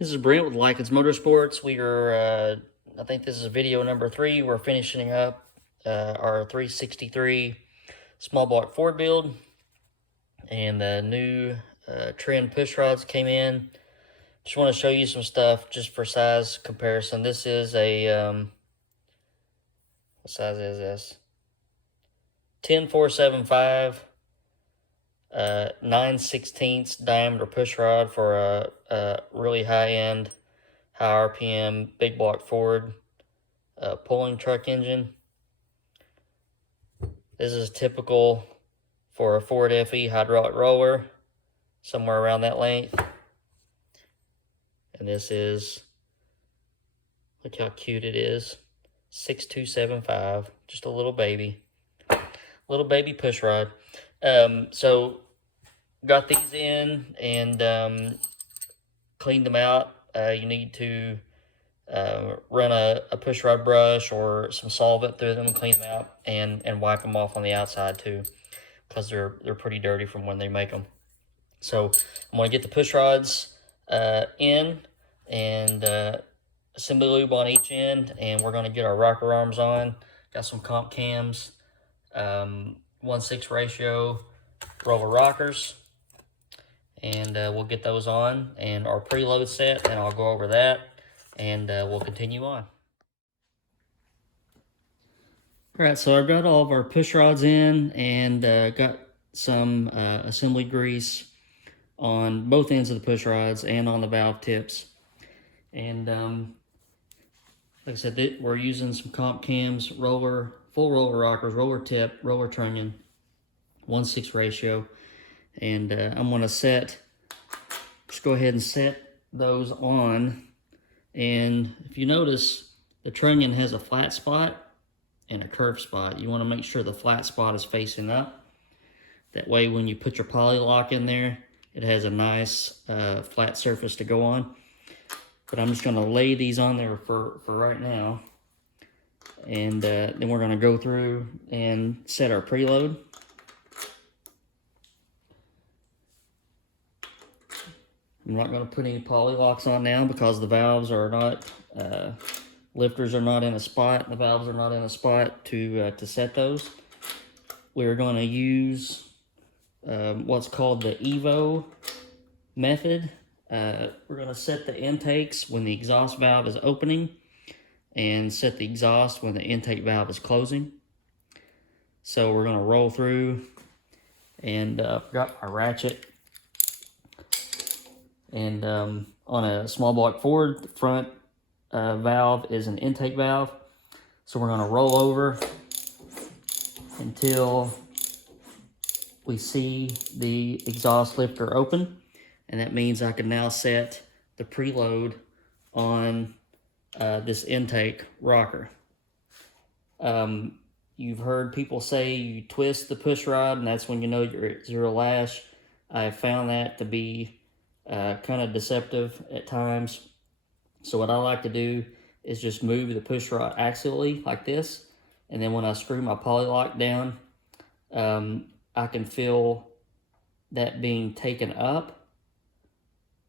This is Brent with Lykins Motorsports. We are, I think this is video number 3. We're finishing up our 363 small block Ford build. And the new trend push rods came in. Just want to show you some stuff just for size comparison. This is a, what size is this? 10475. 9/16 diameter push rod for a really high-end, high RPM, big block Ford pulling truck engine. This is typical for a Ford FE hydraulic roller, somewhere around that length. And this is, look how cute it is, 6275, just a little baby push rod. So got these in and cleaned them out. You need to run a push rod brush or some solvent through them and clean them out, and wipe them off on the outside too, because they're pretty dirty from when they make them. So I'm going to get the push rods in and assembly lube on each end, and we're going to get our rocker arms on. Got some comp cams, 1/6 ratio roller rockers, and we'll get those on, and our preload set, and I'll go over that, and we'll continue on. All right, so I've got all of our push rods in, and got some assembly grease on both ends of the push rods and on the valve tips. And like I said, we're using some comp cams, full roller rockers, roller tip, roller trunnion, 1/6 ratio. And I'm going to just go ahead and set those on. And if you notice, the trunnion has a flat spot and a curved spot. You want to make sure the flat spot is facing up. That way when you put your poly lock in there, it has a nice flat surface to go on. But I'm just going to lay these on there for right now. And then we're going to go through and set our preload. I'm not going to put any poly locks on now because the valves are not, lifters are not in a spot, the valves are not in a spot to set those. We're going to use what's called the Evo method. We're going to set the intakes when the exhaust valve is opening and set the exhaust when the intake valve is closing. So we're going to roll through, and got my ratchet. And on a small block Ford, the front valve is an intake valve. So we're going to roll over until we see the exhaust lifter open. And that means I can now set the preload on this intake rocker. You've heard people say you twist the push rod, and that's when you know you're at zero lash. I have found that to be kind of deceptive at times. So what I like to do is just move the push rod axially like this, and then when I screw my poly lock down, I can feel that being taken up.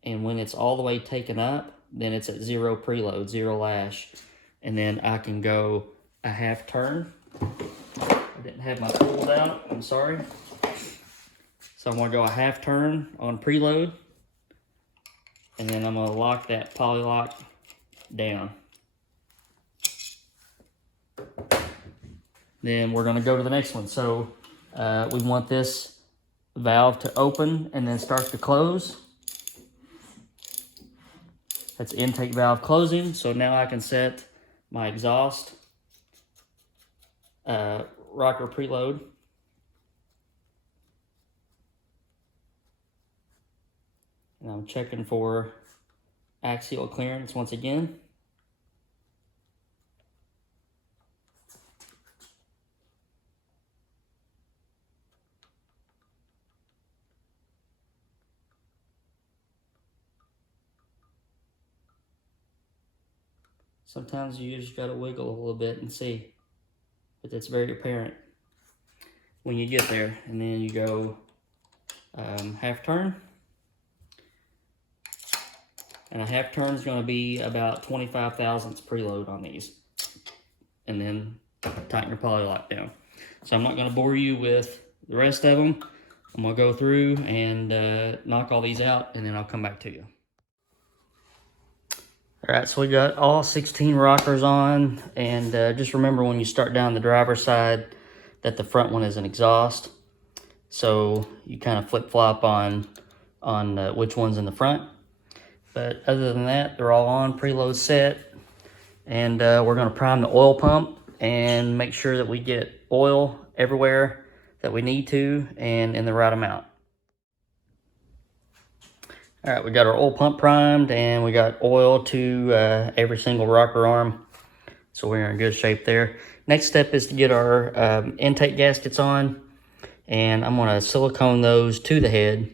And when it's all the way taken up, then it's at zero preload, zero lash. And then I can go a half turn. I didn't have my tools out, I'm sorry. So I'm gonna go a half turn on preload. And then I'm gonna lock that poly lock down. Then we're gonna go to the next one. So we want this valve to open and then start to close. That's intake valve closing. So now I can set my exhaust rocker preload. And I'm checking for axial clearance once again. Sometimes you just gotta wiggle a little bit and see, but it's very apparent when you get there. And then you go half turn. And a half turn is going to be about 25 thousandths preload on these. And then tighten your poly lock down. So I'm not going to bore you with the rest of them. I'm going to go through and knock all these out, and then I'll come back to you. All right, so we got all 16 rockers on, and just remember when you start down the driver's side that the front one is an exhaust. So you kind of flip-flop on which one's in the front. But other than that, they're all on, preload set. And we're going to prime the oil pump and make sure that we get oil everywhere that we need to and in the right amount. All right, we got our oil pump primed and we got oil to every single rocker arm. So we're in good shape there. Next step is to get our intake gaskets on, and I'm going to silicone those to the head.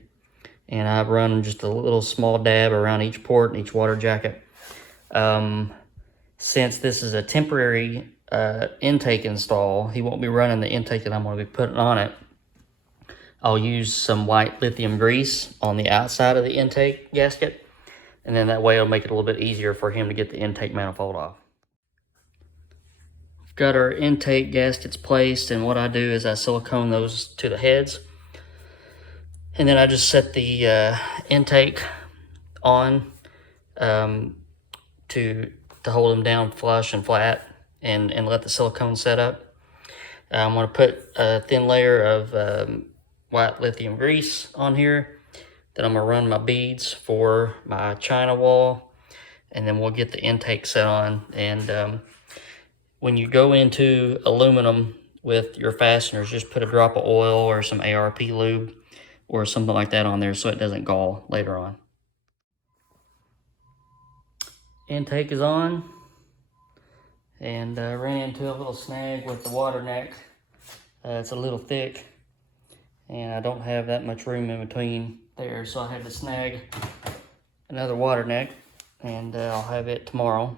And I've run just a little small dab around each port and each water jacket. Since this is a temporary intake install, he won't be running the intake that I'm going to be putting on it. I'll use some white lithium grease on the outside of the intake gasket, and then that way it'll make it a little bit easier for him to get the intake manifold off. We've got our intake gaskets placed, and what I do is I silicone those to the heads, and then I just set the intake on to hold them down flush and flat, and let the silicone set up. I'm going to put a thin layer of white lithium grease on here. Then I'm going to run my beads for my China wall, and then we'll get the intake set on. And when you go into aluminum with your fasteners, just put a drop of oil or some ARP lube or something like that on there so it doesn't gall later on. Intake is on, and ran into a little snag with the water neck. It's a little thick, and I don't have that much room in between there, so I had to snag another water neck, and I'll have it tomorrow.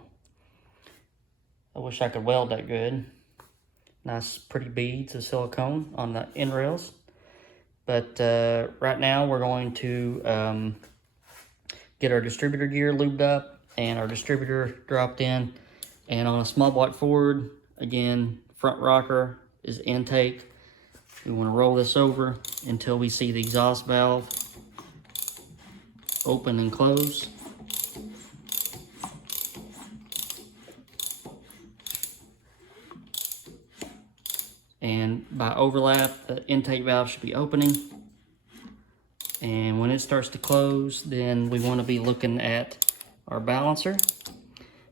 I wish I could weld that good. Nice pretty beads of silicone on the end rails. But right now we're going to get our distributor gear lubed up and our distributor dropped in. And on a small block Ford, again, front rocker is intake. We want to roll this over until we see the exhaust valve open and close. And by overlap, the intake valve should be opening. And when it starts to close, then we want to be looking at our balancer.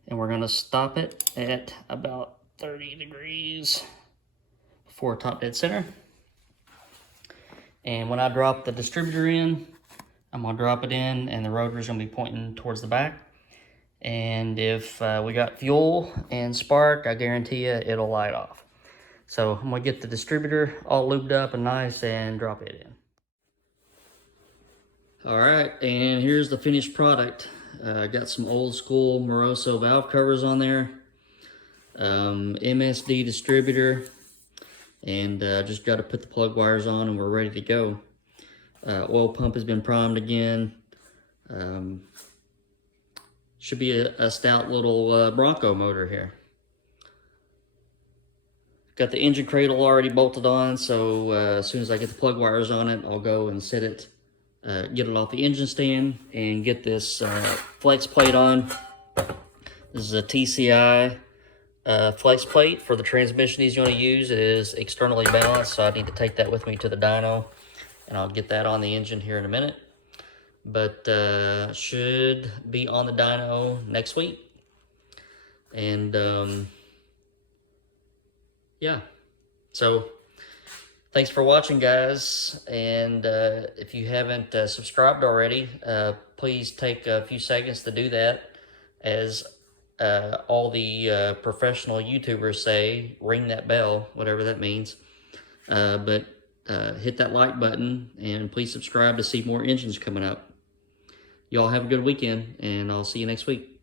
And we're going to stop it at about 30 degrees before top dead center. And when I drop the distributor in, I'm going to drop it in, and the rotor is going to be pointing towards the back. And if we got fuel and spark, I guarantee you it'll light off. So I'm going to get the distributor all lubed up and nice and drop it in. All right, and here's the finished product. I got some old school Moroso valve covers on there, MSD distributor, and just got to put the plug wires on and we're ready to go. Oil pump has been primed again. Should be a stout little Bronco motor here. Got the engine cradle already bolted on, so as soon as I get the plug wires on it, I'll go and set it, get it off the engine stand, and get this flex plate on. This is a TCI flex plate for the transmission he's going to use. It is externally balanced, so I need to take that with me to the dyno, and I'll get that on the engine here in a minute. But should be on the dyno next week. And yeah, so thanks for watching, guys. And if you haven't subscribed already, please take a few seconds to do that. As all the professional YouTubers say, ring that bell, whatever that means. But hit that like button, and please subscribe to see more engines coming up. Y'all have a good weekend, and I'll see you next week.